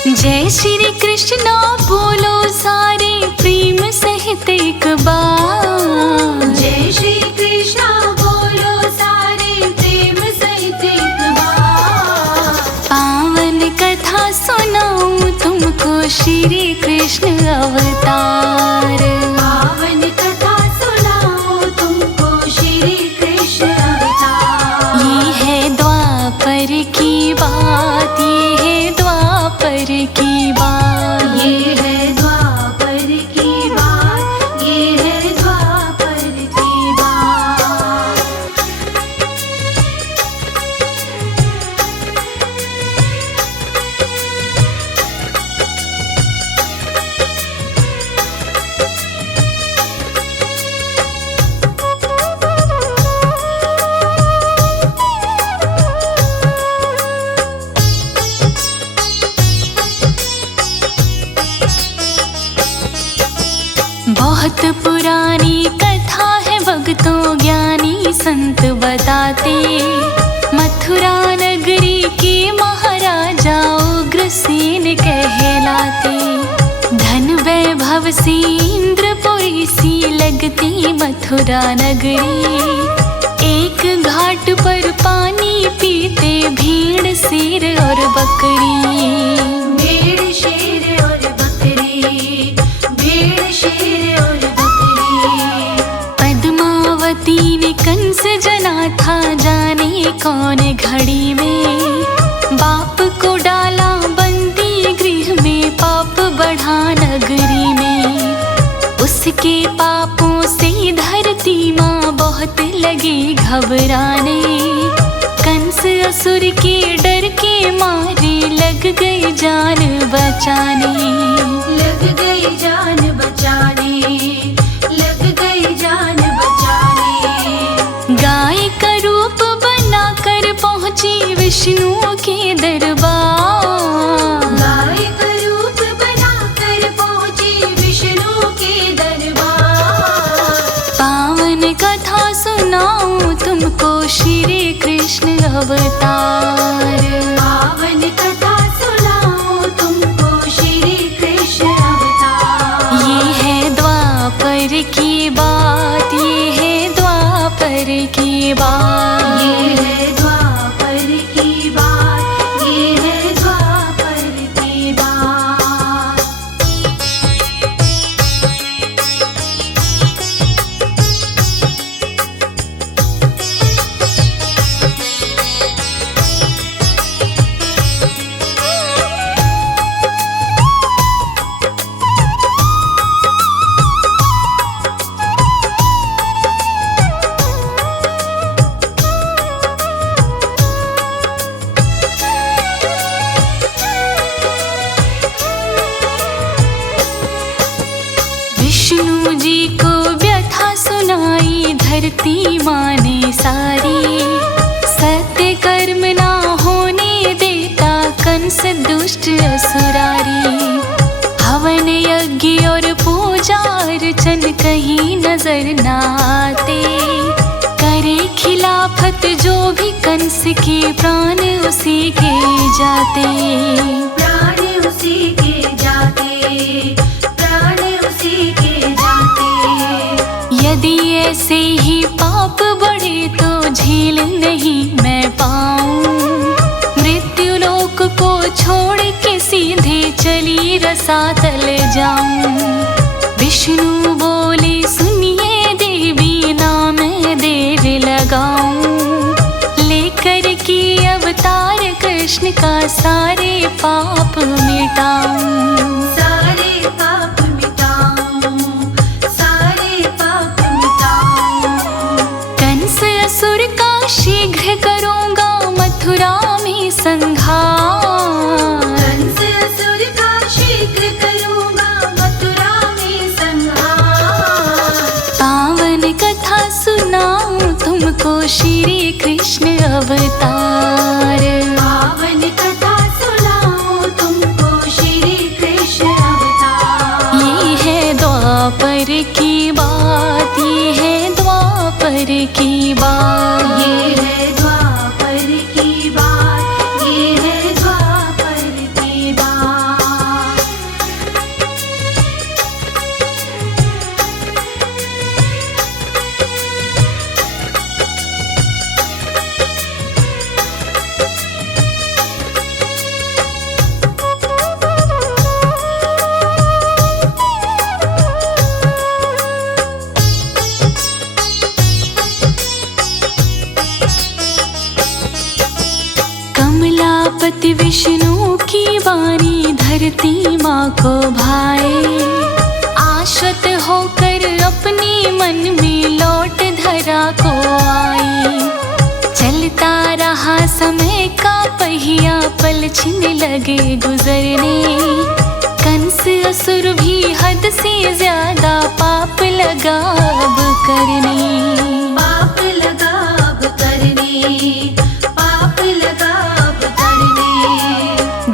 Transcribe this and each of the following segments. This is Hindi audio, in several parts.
जय श्री कृष्ण बोलो सारे प्रेम सहित एक बार। जय श्री कृष्ण बोलो सारे प्रेम सहित एक बार। पावन कथा सुनाऊं तुमको श्री कृष्ण अवतार। पावन कथा सुनाऊं तुमको श्री कृष्ण अवतार। ये है द्वापर की बात, ये है द्वापर की बात। ये है द्वापर की बात, ये है द्वापर की बात। बहुत पुरानी कथा है, भक्तों ज्ञानी संत बताते। मथुरा नगरी के महाराजा उग्रसेन कहलाते। धन वैभव से इंद्रपुरी सी लगती मथुरा नगरी। एक घाट पर पानी पीते भीड़ शेर और बकरी। भेड़ शेर और बकरी, भेड़ शेर और बकरी। पद्मावती ने कंस जना था, जाने कौन घड़ी में। बाप को डाला बंदी गृह में, पाप बढ़ा नगरी में। उसके पापों से धरती माँ बहुत लगी घबराने। कंस असुर के डर के मारे लग गई जान बचाने। लग गई जान बचाने, लग गई जान बचाने। गाय का रूप बनाकर पहुंची विष्णु के दरबार। गाय का रूप बनाकर पहुंची विष्णु के दरबार। पावन कथा सुनाऊं तुमको श्री कृष्ण अवतार। पावन कथा सुनाऊं तुमको श्री कृष्ण अवतार। ये है द्वापर की बात, ये है द्वापर की बात। ये है द्वापर की बात, ये है द्वापर की बात। विष्णु जी को व्यथा सुनाई धरती माँ ने सारी। सत्य कर्म ना होने देता कंस दुष्ट असुरारी। हवन यज्ञ और पूजा अर्चन कहीं नजर ना आते। करे खिलाफत जो भी कंस के प्राण उसी के जाते। प्राण उसी के जाते, प्राण उसी के जाते। यदि ऐसे ही पाप बढ़े तो झेल नहीं मैं पाऊं। मृत्यु लोक को छोड़ के सीधे चली रसातल जाऊं। विष्णु बोले सुनिए देवी ना मैं देर लगाऊं। लेकर के अवतार कृष्ण का सारे पाप मिटाऊं। सारे पाप मिटाऊं, सारे पाप मिटाऊं। कंस असुर का शीघ्र करूंगा मथुरा में संहार। कंस असुर का शीघ्र करूंगा मथुरा में संहार। पावन कथा सुनाऊं तुमको श्री कृष्ण अवतार। पावन कथा सुनाऊं तुमको श्री कृष्ण अवतार। ये है द्वापर की बात, ये है द्वापर की बात। ये है द्वापर की बात, ये है द्वापर की बात। विष्णु की वाणी धरती माँ को भाए, आश्वत होकर अपने मन में लौट धरा को आई। चलता रहा समय का पहिया, पल छिन लगे गुजरने, कंस असुर भी हद से ज्यादा पाप लगा अब करने। पाप लगा अब करने, पाप लगा अब करने।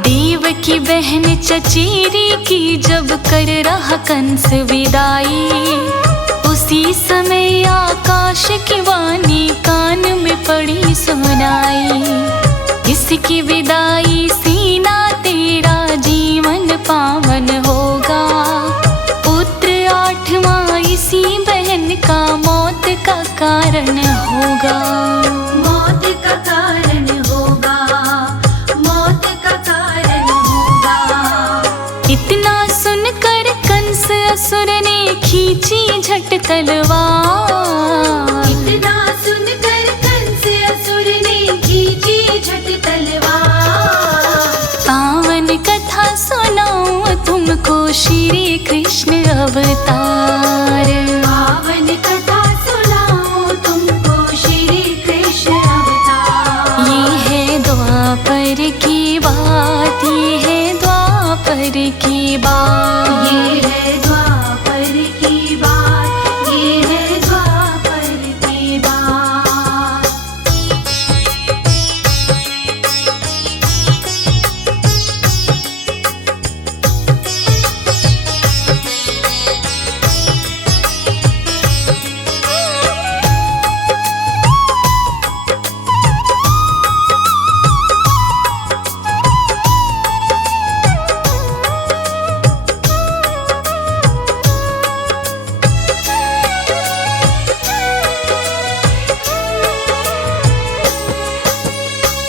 देव की बहन चचेरी की जब कर रहा कंस विदाई, उसी समय आकाश की वाणी कान में पड़ी सुनाई। इसकी विदाई से ना तेरा जीवन पावन होगा, पुत्र 8वां इसी बहन का मौत का कारण होगा। मौत का कारण होगा, मौत का कारण होगा। इतना सुनकर कंस असुर ने खींची झट तलवार, इतना सुनकर कंस असुर ने खींची झट तलवार। पावन कथा सुनाऊं तुमको श्री कृष्ण अवतार। पावन कथा सुनाऊं तुमको श्री कृष्ण अवतार। ये है द्वापर की बात, ये है द्वापर की बात। ये है द्वापर की बात, ये है द्वापर की बात।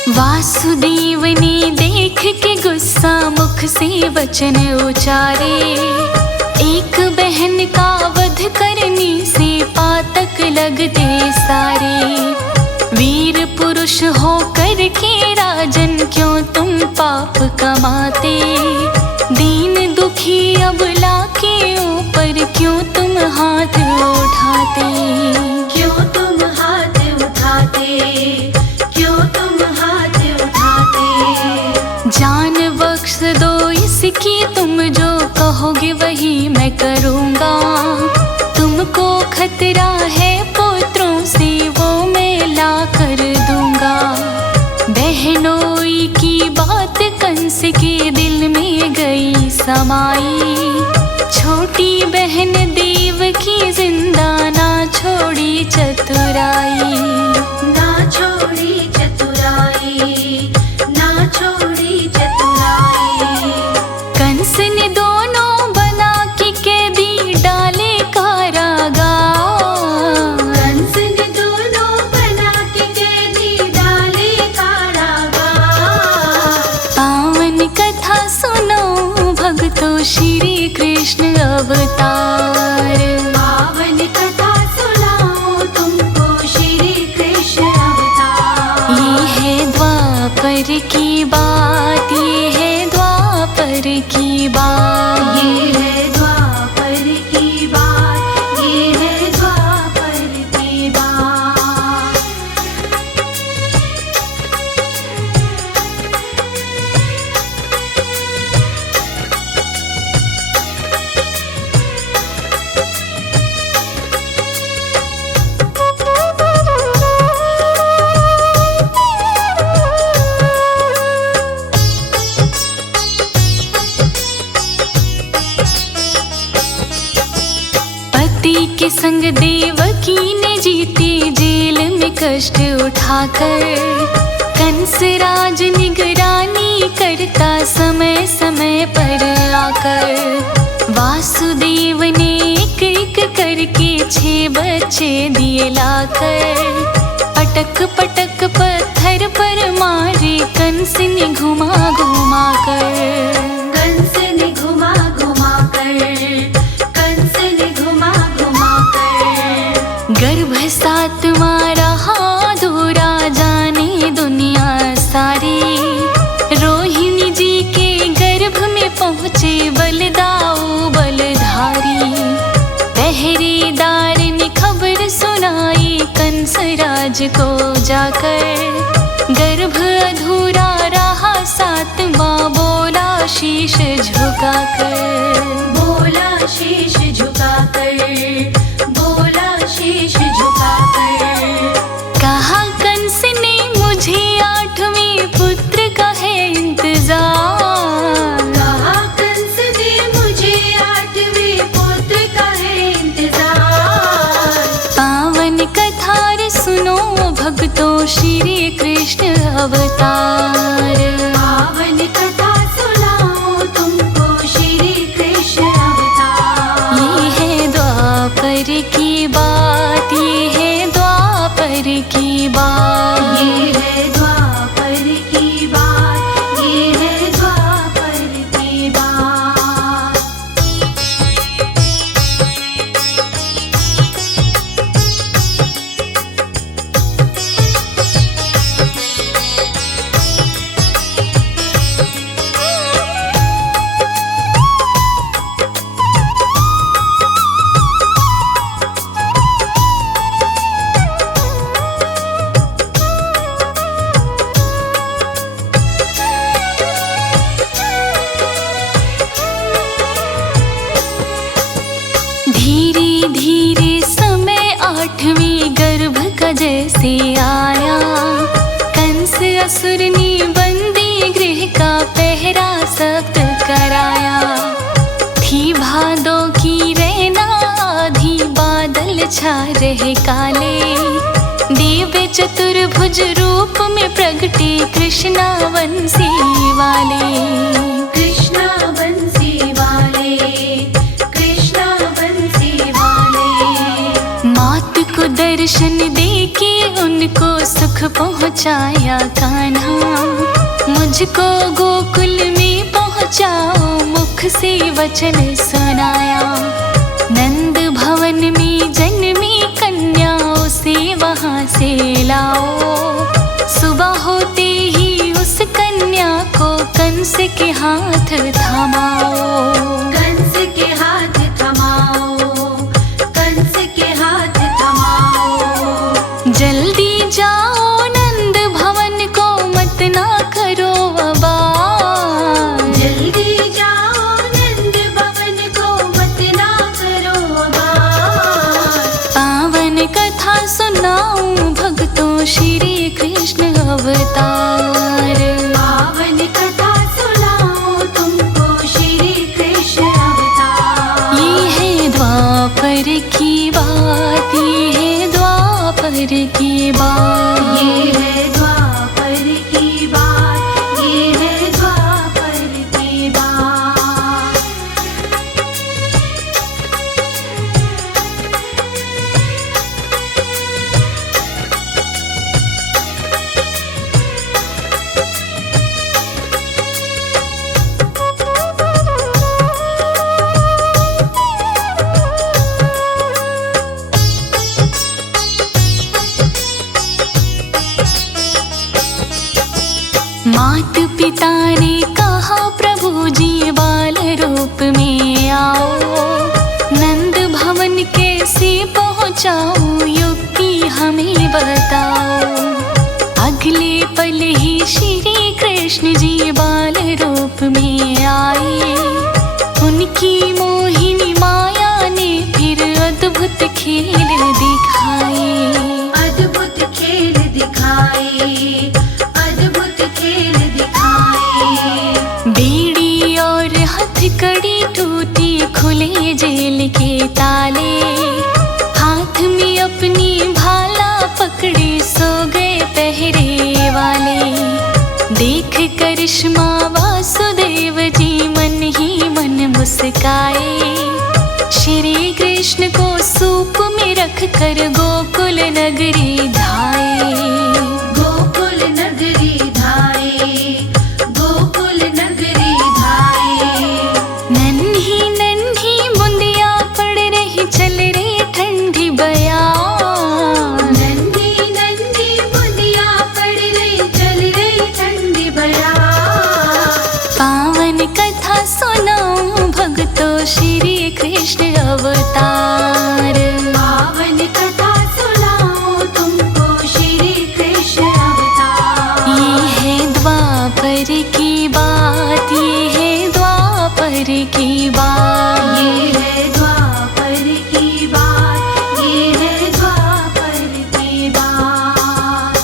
वासुदेव ने देख के गुस्सा मुख से वचन उचारे, एक बहन का वध करने से पातक लगते सारे। वीर पुरुष होकर के राजन क्यों तुम पाप कमाते, दीन दुखी अबला के ऊपर क्यों तुम हाथ उठाते। क्यों तुम हाथ उठाते, क्यों तुम हाथ उठाते। जान बख्श दो इसकी, तुम जो कहोगे वही मैं करूँगा। तुमको खतरा है पुत्रों से वो मैं ला कर दूंगा। बहनोई की बात कंस के दिल में गई समाई, छोटी बहन देव की जिंदा ना छोड़ी चतुराई। ना छोड़ी चतुराई, ना छोड़ी चतुराई। कंस ने दोनों बना के कैदी डाले कारागार, कंस ने दोनों बना के कैदी डाले कारागार। पावन कथा सुनो भक्तों श्री कृष्ण अवतार। पावन कथा सुनाऊं तुमको श्री कृष्ण अवतार। ये है द्वापर की बात, ये है द्वापर की बात। ये है द्वापर की बात, ये है द्वापर की बात। पति के संग देवकी ने जीती जेल में कष्ट उठाकर, कंस राज निगरानी करता समय समय पर आकर। वासुदेव ने एक एक करके 6 बच्चे दिए लाकर, पटक पटक पत्थर पर मारे कंस ने घुमा घुमा कर। कंस ने घुमा घुमा कर, कंस ने घुमा घुमा कर। गर्भ 7वां रहा अधूरा, जाने दुनिया सारी। रोहिणी बलदाऊ बलधारी। पहरेदार ने खबर सुनाई कंस राज को जाकर, गर्भ अधूरा रहा सातवां, बोला शीश झुकाकर, बोला शीश झुकाकर, बोला शीश झुकाकर। कहा कंस ने मुझे 8वें पुत्र का है इंतजार। कहा कंस ने मुझे 8वें पुत्र का है इंतजार। पावन कथा रे सुनो भक्तों, श्री कृष्ण अवतार। पावन कथा सुनाओ तुमको, श्री कृष्ण अवतार। ये है द्वापर की बात, ये है द्वापर की बात। ये है द्वापर की बात, ये है द्वापर की बात। धीरे धीरे समय 8वें गर्भ का जैसे आया, कंस असुर ने बंदी गृह का पहरा सख्त कराया। थी भादों की रैना आधी, बादल छा रहे काले, दिव्य चतुर्भुज रूप में प्रगटे कृष्णा वंशी वाले। कृष्णा बंसी वाले, कृष्णा बंसी वाले। मात को दर्शन देके उनको सुख पहुँचाया कान्हा, मुझको गोकुल में पहुँचाओ, मुख से वचन सुनाया। नंद भवन में जन्मी कन्या, उसे वहाँ से लाओ, सुबह होते ही उस कन्या को कंस के हाथ थमाओ। कंस के हाथ थमाओ, कंस के हाथ थमाओ। जल्दी जाओ नंद भवन को, मत ना करो अबार। जल्दी जाओ नंद भवन को, मत ना करो अबार। पावन कथा सुनाऊं भक्तों, श्री कृष्ण अवतार। पावन कथा सुनाओ तुमको, श्री कृष्ण अवतार। ये है द्वापर की बात, ये है द्वापर की बात। ये है द्वापर की बात, ये है द्वापर की बात। मात पिता ने कहा प्रभु जी बाल रूप में आओ, नंद भवन कैसे पहुँचाऊं, युक्ति हमें बताओ। अगले पल ही श्री कृष्ण जी बाल रूप में आए, उनकी मोहिनी माया ने फिर अद्भुत खेल दिखाए। अद्भुत खेल दिखाए, अद्भुत खेल दिखाए। बेड़ी और हथकड़ी टूटी, खुले जेल के ताले, हाथ में अपनी भाला पकड़े सो गए पहरे वाले। देख करिश्मा वासुदेव जी मन ही मन मुस्काए, श्री कृष्ण को सूप में रख कर गोकुल नगरी धाए। गोकुल नगरी धाए, गोकुल नगरी धाए। नन्ही नन्ही बूंदियां पड़ रही, चल रही ठंडी बयां। नन्ही नन्ही बूंदियां पड़ रही, चल रही ठंडी बयां। पावन कथा सुनाऊं अवतार। पावन कथा सुनाऊं तुमको श्री कृष्ण अवतार। ये है द्वापर की बात, ये है द्वापर की बात, ये है द्वापर की बात, ये है द्वापर की बात।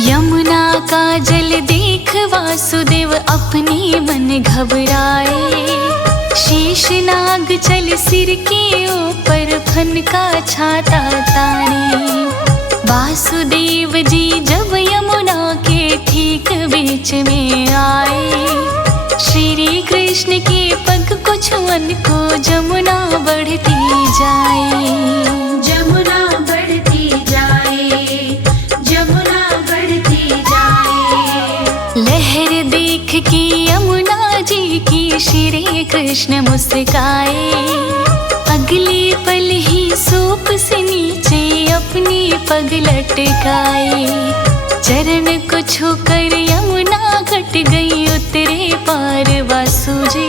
यमुना का जल देख वासुदेव अपने मन घबराए। शेषनाग चल सिर के ऊपर फन का छाता ताने। वासुदेव जी जब यमुना के ठीक बीच में आए, श्री कृष्ण के पग को छुअन को जमुना बढ़ती जाए। जमुना बढ़ती जाए, जमुना बढ़ती जाए। लहर देख के यमुना जी की श्री कृष्ण मुस्काए। अगले पल ही सूप से नीचे अपनी पग लटकाए। चरण को छूकर यमुना घट गई उतरे पार वासु जी।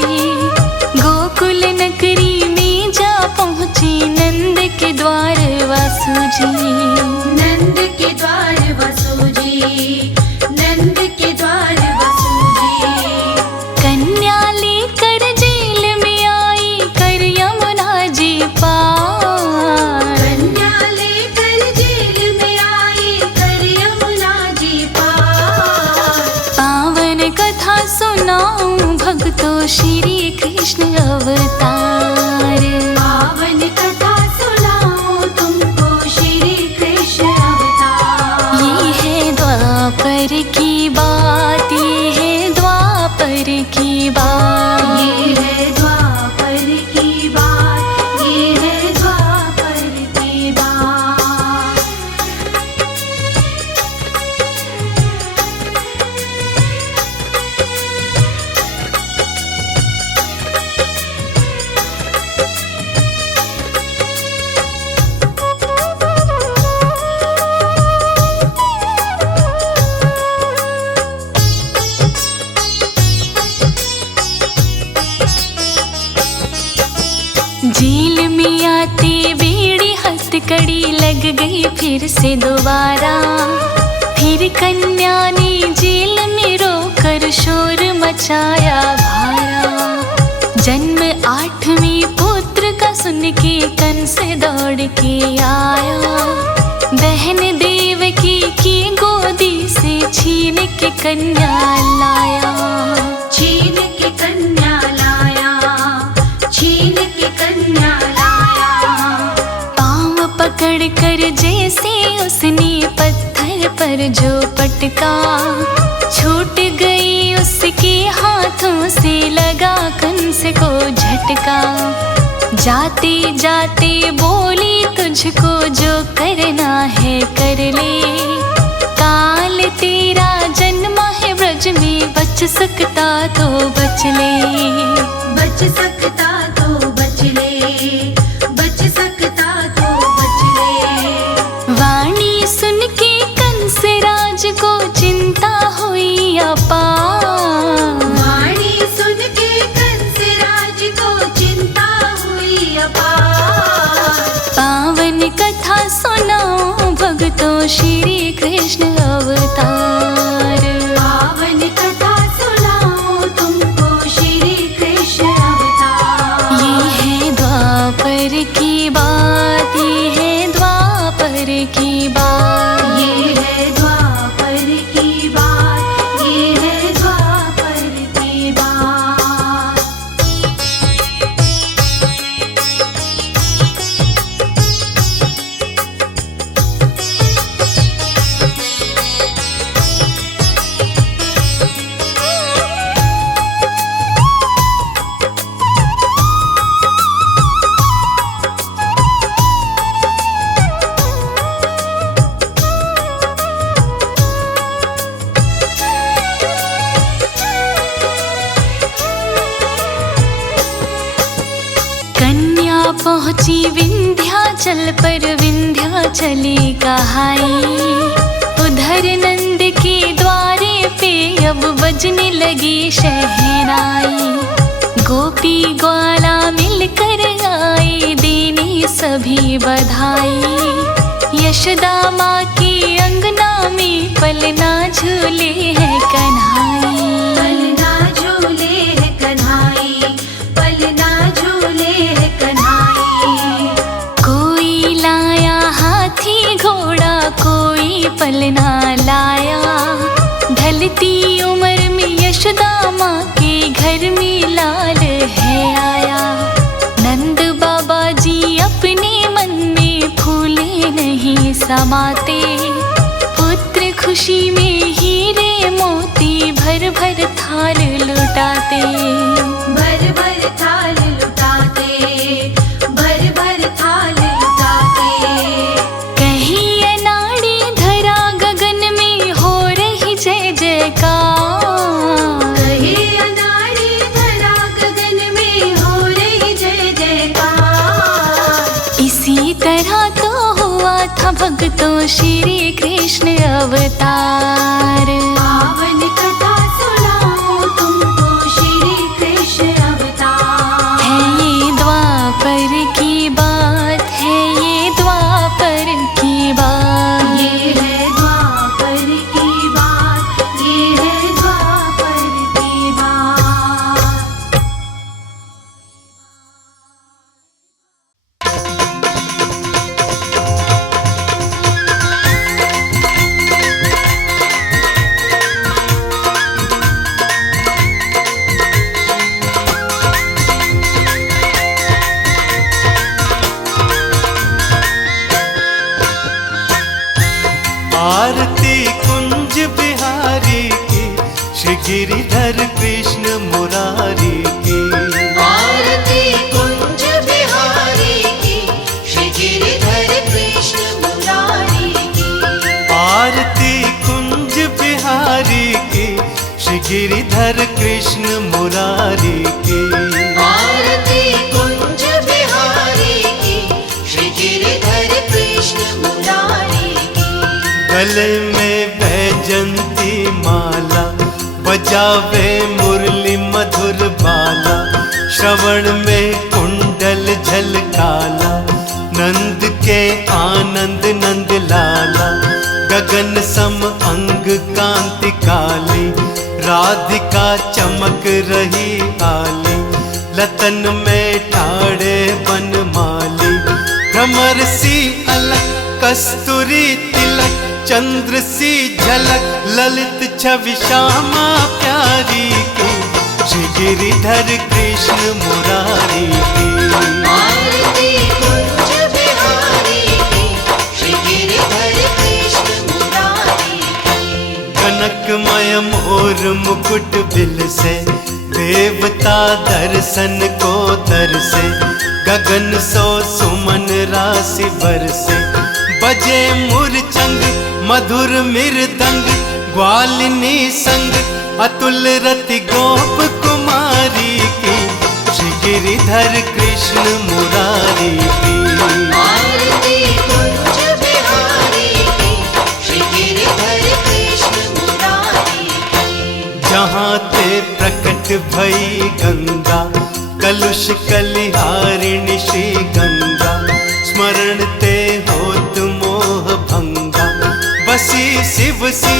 गोकुल नगरी में जा पहुँची नंद के द्वार वासु जी। नंद के द्वार वसु जी, नंद के द्वार वसु जी। कन्या लेकर जेल में आई कर यमुना जी पार। कन्या लेकर जेल में आई कर यमुना जी पार। पावन कथा सुनाऊं भक्तों श्री कृष्ण अवतार। पावन कथा सुनाऊं तुमको श्री कृष्ण अवतार। ये है द्वापर की बात, ये है द्वापर की बात, ये है द्वापर की बात, ये है द्वापर की बात। जेल में आते बेड़ी हथकड़ी लग गई फिर से दोबारा। फिर कन्या ने जेल में रोकर शोर मचाया भारा। जन्म 8वें पुत्र का सुन के कंस दौड़ के आया। बहन देवकी की गोदी से छीन के कन्या लाया। छीन के कन्या लाया, छीन के कन्या लाया। पाँव पकड़ कर जैसे उसने पत्थर पर जो पटका, छूट गई उसके हाथों से लगा कंस को झटका। जाते जाते बोली तुझको जो करना है कर ले। काल तेरा जन्म है ब्रज में, बच सकता तो बच ले। बच सकता तो बच ले, बच सकता तो बच ले। वाणी सुन के कंस राज को चिंता हुई अपार। वाणी सुन के कंस राज को चिंता हुई अपार। पावन कथा सुनाओ भक्तों श्री कृष्ण अवतार। पावन कथा सुनाऊं तुमको श्री कृष्ण अवतार। पहुँची विंध्याचल पर विंध्याचली कहाई। उधर नंद के द्वारे पे अब बजने लगी शहनाई। गोपी ग्वाला मिलकर आए देने सभी बधाई। यशोदा माँ की अंगना में पलना झूले हैं कन्हाई। पलना झूले है कन्हाई, पलना झूले है कन्हाई। कोई लाया हाथी घोड़ा, कोई पलना लाया। ढलती उम्र में यशोदा माँ के घर में लाल है आया। नंद बाबा जी अपने मन में फूले नहीं समाते। पुत्र खुशी में हीरे मोती भर भर थाल लुटाते। भर भर थाल लुटाते, भर भर थाल लुटाते। कहीं अनाड़ी धरा गगन में हो रही जय जयकार। कहीं अनाड़ी धरा गगन में हो रही जय जयकार। इसी तरह तो हुआ था भक्तों श्री कृष्ण अवतार। पावन कथा सुनाऊं तुमको श्री कृष्ण अवतार। है ये द्वापर की बात, है ये द्वापर की बात। ये है द्वापर की बात, ये है द्वापर की बात। आरती कुंज बिहारी की, श्री गिरिधर कृष्ण मुरारी की। आरती कुंज बिहारी की, श्री गिरिधर कृष्ण मुरारी की। आरती कुंज बिहारी की, श्री गिरिधर कृष्ण मुरारी की। आरती कुंज बिहारी की, श्री गिरिधर कृष्ण मुरारी की। गले में बैजंती माला, बजावे मुरली मधुर बाला। श्रवण में कुंडल झलकाला, नंद के आनंद नंद लाला। गगन सम अंग कांति काली, राधिका चमक रही आली। लतन में ठाड़े बनमाली, भ्रमर सी अलग कस्तूरी तिलक। चंद्र सी झलक ललित छवि श्यामा प्यारी की, श्री गिरिधर कृष्ण मुरारी की। आरती कुंज बिहारी की, श्री गिरिधर कृष्ण मुरारी की। कनकमय मोर मुकुट बिल से, देवता दर्शन को दरसे। गगन सो सुमन राशि बरसे, बजे मूर्छंग मधुर मृदंग। ग्वालिनी संग अतुल रति गोप कुमारी की, श्री गिरिधर कृष्ण मुरारी की। आरती कुंज बिहारी की, श्री गिरिधर कृष्ण मुरारी की। जहाँ ते प्रकट भई गंगा, कलुष कलिहारिणी श्री गंगा। स्मरण ते होत मोह भंगा, बसी शिव सी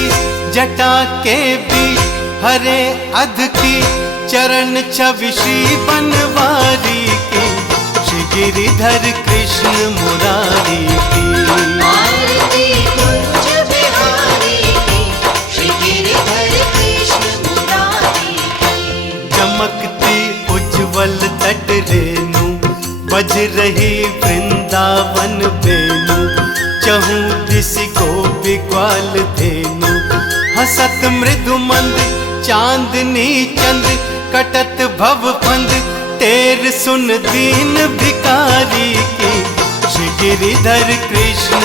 जटा के बीच। हरे अध की चरण छवि श्री बनवारी की, श्री गिरिधर कृष्ण मुरारी की। आरती कुंज बिहारी की, श्री गिरिधर कृष्ण मुरारी की। चमकती उज्ज्वल तट रेणु, बज रही वृंदावन बेनु। चहूँ दिशि गोपी ग्वाल धेनु, हसत मृदु मंद चांदनी चंद। कटत भव फंद तेर सुन दीन भिकारी की, श्री गिरिधर कृष्ण